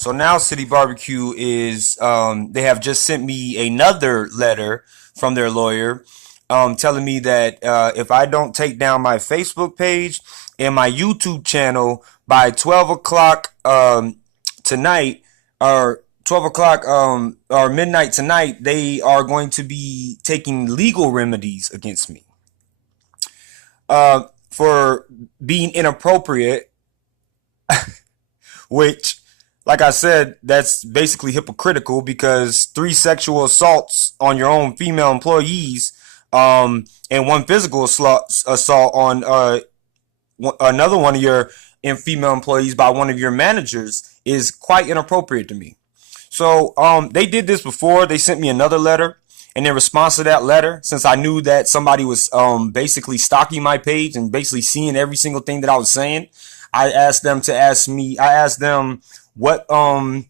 So now City Barbecue is they have just sent me another letter from their lawyer telling me that if I don't take down my Facebook page and my YouTube channel by 12 o'clock tonight, or 12 o'clock or midnight tonight, they are going to be taking legal remedies against me for being inappropriate, which, like I said, that's basically hypocritical because three sexual assaults on your own female employees, and one physical assault on another one of your female employees by one of your managers is quite inappropriate to me. So they did this before. They sent me another letter. And in response to that letter, since I knew that somebody was basically stalking my page and basically seeing every single thing that I was saying, I asked them what I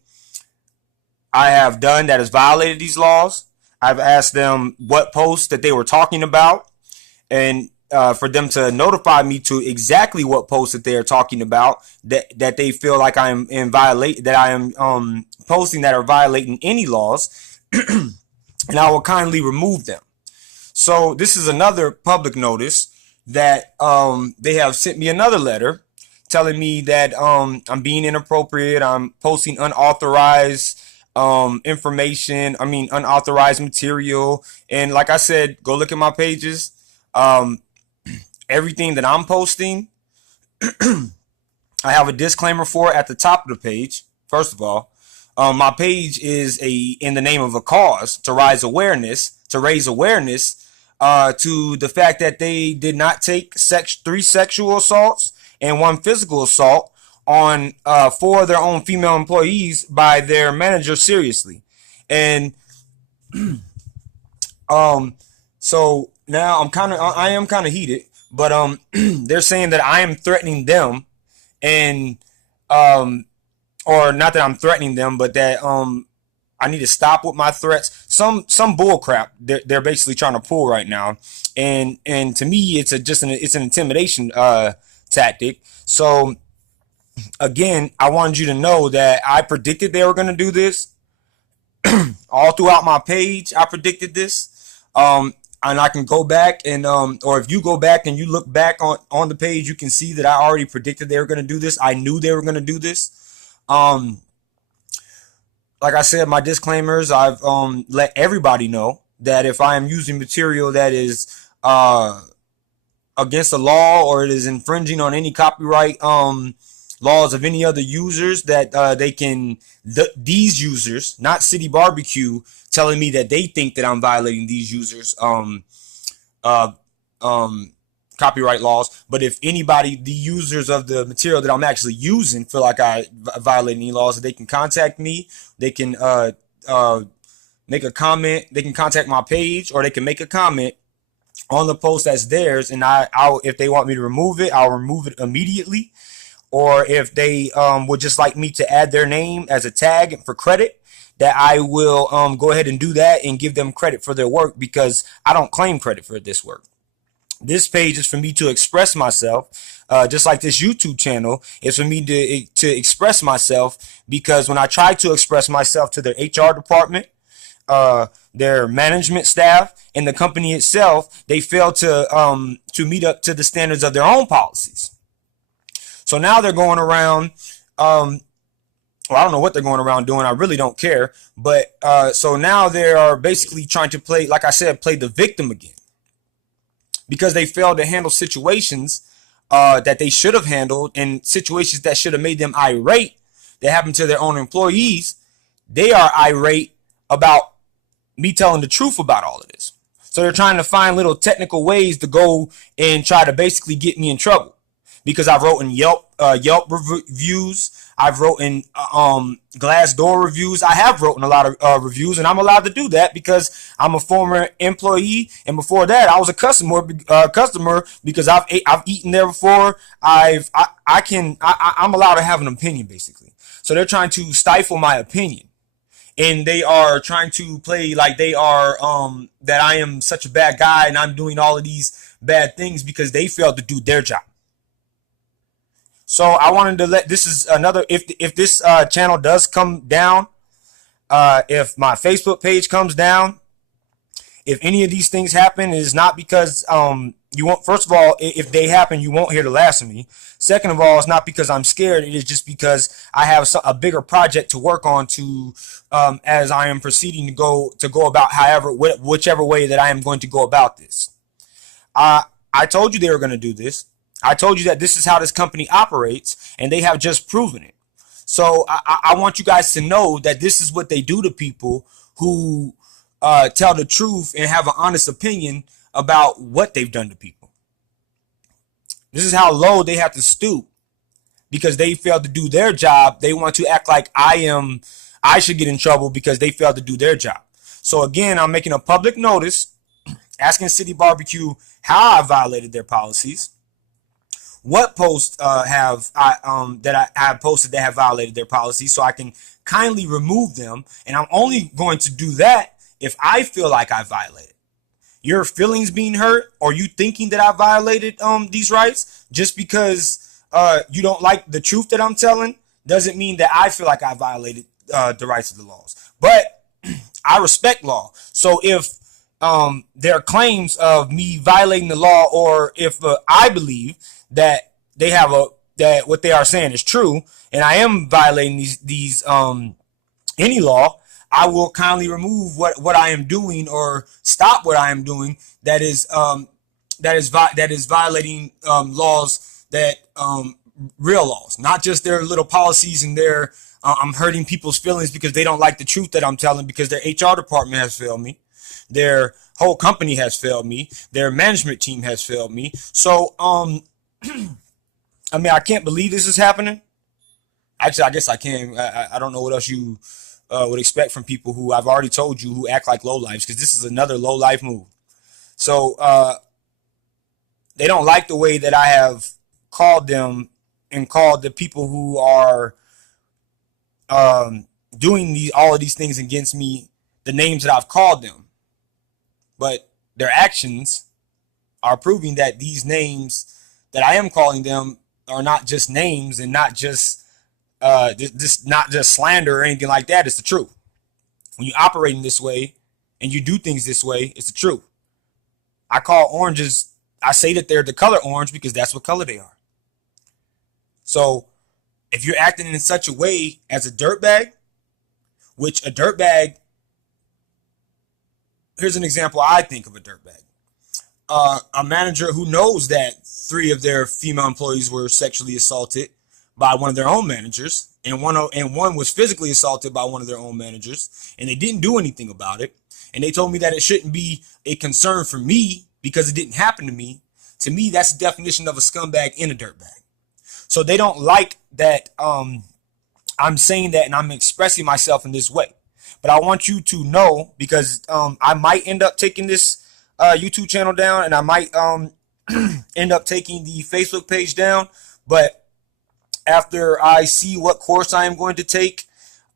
have done that has violated these laws. I've asked them what posts that they were talking about, and for them to notify me to exactly what posts that they are talking about that they feel like I am posting that are violating any laws, and I will kindly remove them. So this is another public notice that they have sent me another letter telling me that I'm being inappropriate. I'm posting unauthorized information. Unauthorized material. And like I said, go look at my pages. Everything that I'm posting, I have a disclaimer for at the top of the page. First of all, my page is in the name of a cause to raise awareness to the fact that they did not take three sexual assaults and one physical assault on four of their own female employees by their manager seriously. And so now I am kind of heated, but they're saying that I am threatening them, and or not that I'm threatening them, but that I need to stop with my threats. Some bull crap they're basically trying to pull right now, and to me it's an intimidation tactic. So again, I wanted you to know that I predicted they were going to do this. All throughout my page, I predicted this. And I can go back and or if you go back and you look back on the page, you can see that I already predicted they were going to do this. I knew they were going to do this. Like I said, my disclaimers, I've let everybody know that if I am using material that is against the law, or it is infringing on any copyright laws of any other users, that these users, not City Barbecue, telling me that they think that I'm violating these users copyright laws. But if anybody, the users of the material that I'm actually using, feel like I violate any laws, they can contact me. They can make a comment. They can contact my page, or they can make a comment on the post that's theirs, and if they want me to remove it, I'll remove it immediately. Or if they would just like me to add their name as a tag for credit, that I will go ahead and do that and give them credit for their work, because I don't claim credit for this work. This page is for me to express myself, just like this YouTube channel is for me to express myself, because when I try to express myself to their HR department, their management staff, and the company itself, they fail to meet up to the standards of their own policies. So now they're going around, well, I don't know what they're going around doing. I really don't care. But so now they are basically trying to play, like I said, play the victim again, because they failed to handle situations that they should have handled, and situations that should have made them irate that happened to their own employees. They are irate about me telling the truth about all of this. So they're trying to find little technical ways to go and try to basically get me in trouble, because I've wrote in Yelp reviews. I've wrote in Glassdoor reviews. I have written a lot of reviews, and I'm allowed to do that because I'm a former employee, and before that, I was a customer because I've eaten there before. I'm allowed to have an opinion, basically. So they're trying to stifle my opinion, and they are trying to play like they are that I am such a bad guy and I'm doing all of these bad things because they failed to do their job. So I wanted to let this is another if this channel does come down, if my Facebook page comes down, if any of these things happen, it is not because you won't. First of all, if they happen, you won't hear the last of me. Second of all, it's not because I'm scared. It is just because I have a bigger project to work on to as I am proceeding to go about whichever way that I am going to go about this. I told you they were going to do this. I told you that this is how this company operates, and they have just proven it. So I want you guys to know that this is what they do to people who tell the truth and have an honest opinion about what they've done to people. This is how low they have to stoop because they failed to do their job. They want to act like I should get in trouble because they failed to do their job. So again, I'm making a public notice asking City Barbecue how I violated their policies. What posts that I have posted that have violated their policies, so I can kindly remove them. And I'm only going to do that if I feel like I violated. Your feelings being hurt, or you thinking that I violated these rights, just because you don't like the truth that I'm telling, doesn't mean that I feel like I violated the rights of the laws. But I respect law. So if there are claims of me violating the law, or if I believe that they have that what they are saying is true, and I am violating these any law, I will kindly remove what I am doing, or stop what I am doing that is violating laws, that real laws, not just their little policies and their I'm hurting people's feelings because they don't like the truth that I'm telling, because their HR department has failed me, their whole company has failed me, their management team has failed me. So I mean, I can't believe this is happening. Actually, I guess I can. I don't know what else you would expect from people who I've already told you who act like lowlifes, because this is another lowlife move. So they don't like the way that I have called them and called the people who are doing all of these things against me the names that I've called them. But their actions are proving that these names that I am calling them are not just names, and not just not just slander or anything like that. It's the truth. When you operate in this way and you do things this way, it's the truth. I call oranges, I say that they're the color orange because that's what color they are. So if you're acting in such a way as a dirtbag, which a dirtbag, here's an example I think of a dirtbag. A manager who knows that 3 of their female employees were sexually assaulted by one of their own managers, and one was physically assaulted by one of their own managers, and they didn't do anything about it. And they told me that it shouldn't be a concern for me because it didn't happen to me. To me, that's the definition of a scumbag and a dirtbag. So they don't like that I'm saying that and I'm expressing myself in this way. But I want you to know, because I might end up taking this YouTube channel down, and I might end up taking the Facebook page down. But after I see what course I am going to take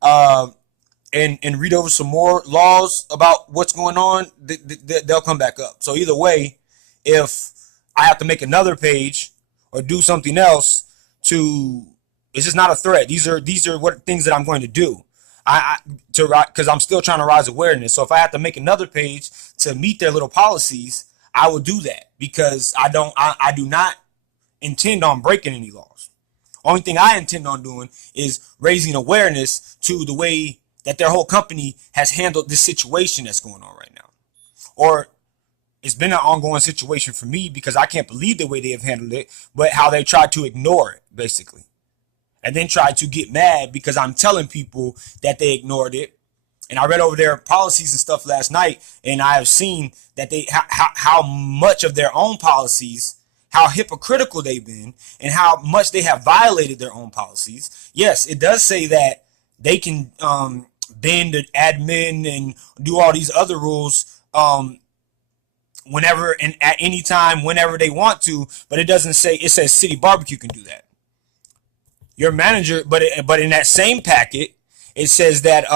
and read over some more laws about what's going on, they'll come back up. So either way, if I have to make another page or do something else it's just not a threat. These are what things that I'm going to do. Because I'm still trying to raise awareness. So if I have to make another page to meet their little policies, I will do that, because I do not intend on breaking any laws. Only thing I intend on doing is raising awareness to the way that their whole company has handled this situation that's going on right now. Or it's been an ongoing situation for me, because I can't believe the way they have handled it, but how they tried to ignore it, basically. And then try to get mad because I'm telling people that they ignored it. And I read over their policies and stuff last night, and I have seen that how much of their own policies, how hypocritical they've been, and how much they have violated their own policies. Yes, it does say that they can bend the admin and do all these other rules whenever and at any time, whenever they want to, but it doesn't say. It says City Barbecue can do that. Your manager, but in that same packet, it says that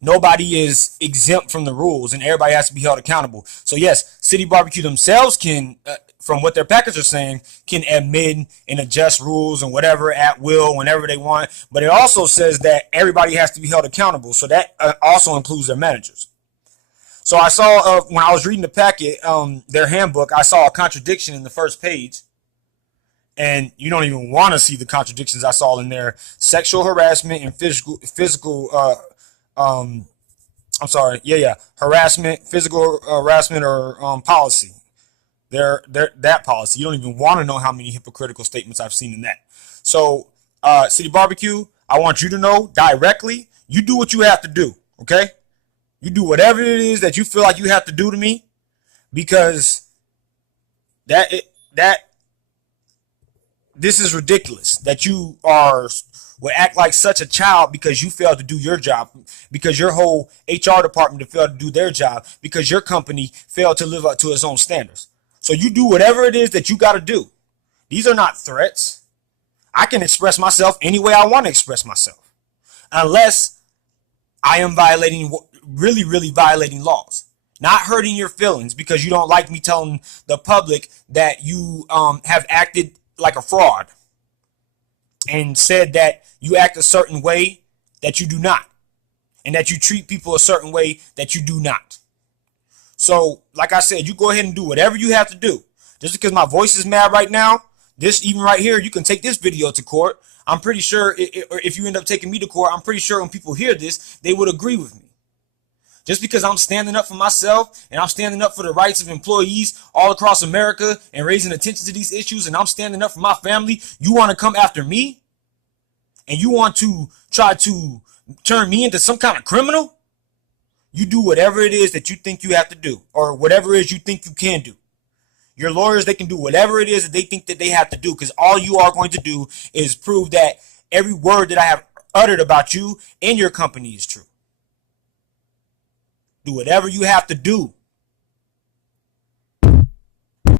nobody is exempt from the rules and everybody has to be held accountable. So yes, City Barbecue themselves can from what their packers are saying, can admit and adjust rules and whatever at will whenever they want. But it also says that everybody has to be held accountable. So that also includes their managers. So I saw when I was reading the packet, their handbook, I saw a contradiction in the first page. And you don't even want to see the contradictions I saw in there. Sexual harassment and harassment, physical harassment or policy. That policy. You don't even want to know how many hypocritical statements I've seen in that. So, City Barbecue, I want you to know directly, you do what you have to do, okay? You do whatever it is that you feel like you have to do to me, because this is ridiculous that you would act like such a child because you failed to do your job, because your whole HR department failed to do their job, because your company failed to live up to its own standards. So you do whatever it is that you got to do. These are not threats. I can express myself any way I want to express myself, unless I am really violating laws. Not hurting your feelings because you don't like me telling the public that you have acted like a fraud and said that you act a certain way that you do not, and that you treat people a certain way that you do not. So, like I said, you go ahead and do whatever you have to do. Just because my voice is mad right now, this even right here, you can take this video to court. I'm pretty sure if you end up taking me to court, I'm pretty sure when people hear this, they would agree with me. Just because I'm standing up for myself and I'm standing up for the rights of employees all across America and raising attention to these issues, and I'm standing up for my family, you want to come after me? And you want to try to turn me into some kind of criminal? You do whatever it is that you think you have to do, or whatever it is you think you can do. Your lawyers, they can do whatever it is that they think that they have to do, because all you are going to do is prove that every word that I have uttered about you and your company is true. Do whatever you have to do